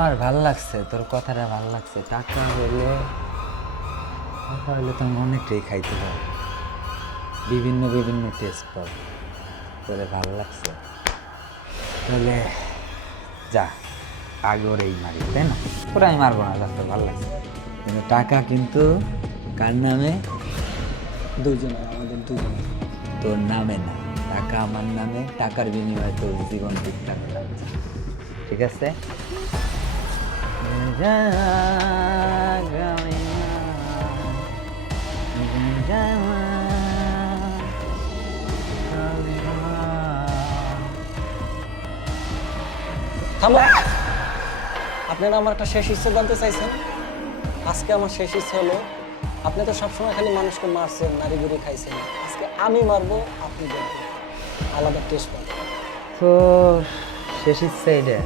আমার ভালো লাগছে, তোর কথাটা ভালো লাগছে। টাকা হলে টাকা হলে তো আমি অনেকটাই খাইতে পারব বিভিন্ন বিভিন্ন টেস্ট পাবো। তোরে ভালো লাগছে। তাহলে যা আগরেই মারি, তাই না? তোরা আমি মারবো না, যা তোর ভালো লাগছে। কিন্তু টাকা কিন্তু কার নামে? দুজনে আমাদের দুজনে তোর নামে না, টাকা আমার নামে, টাকার বিনিময়ে তোর জীবন থাকবে। ঠিক আছে? আপনারা আমার একটা শেষ ইচ্ছে জানতে চাইছেন? আজকে আমার শেষ ইচ্ছে হলো, আপনি তো সবসময় খালি মানুষকে মারছেন, নারী বুড়ি খাইছেন। আজকে আমি মারবো, আপনি আলাদা টেস্ট পাবেন। তো শেষ ইচ্ছা এটা